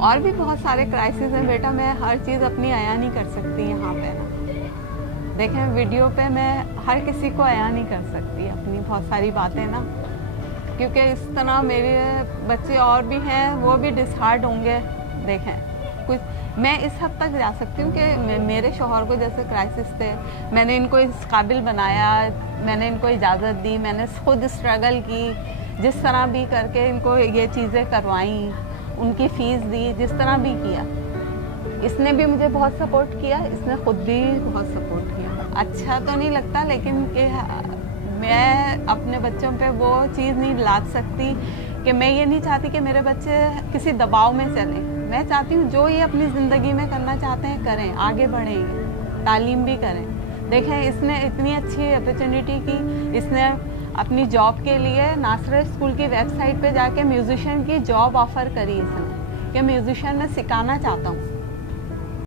और भी बहुत सारे क्राइसिस हैं बेटा, मैं हर चीज़ अपनी अया नहीं कर सकती यहाँ पे ना। देखें वीडियो पे मैं हर किसी को अया नहीं कर सकती अपनी बहुत सारी बातें ना, क्योंकि इस तरह मेरे बच्चे और भी हैं, वो भी डिसहार्ड होंगे। देखें कुछ मैं इस हद तक जा सकती हूँ कि मेरे शौहर को जैसे क्राइसिस थे, मैंने इनको इस काबिल बनाया, मैंने इनको इजाज़त दी, मैंने खुद स्ट्रगल की, जिस तरह भी करके इनको ये चीज़ें करवाई, उनकी फ़ीस दी, जिस तरह भी किया। इसने भी मुझे बहुत सपोर्ट किया, इसने खुद भी बहुत सपोर्ट किया। अच्छा तो नहीं लगता, लेकिन कि मैं अपने बच्चों पे वो चीज़ नहीं लाद सकती कि मैं ये नहीं चाहती कि मेरे बच्चे किसी दबाव में चलें। मैं चाहती हूँ जो ये अपनी ज़िंदगी में करना चाहते हैं करें, आगे बढ़ें, तालीम भी करें। देखें इसने इतनी अच्छी अपॉर्चुनिटी की, इसने अपनी जॉब के लिए नासर स्कूल की वेबसाइट पे जाके म्यूज़िशियन की जॉब ऑफ़र करी इसने, कि म्यूज़िशियन मैं सिखाना चाहता हूँ।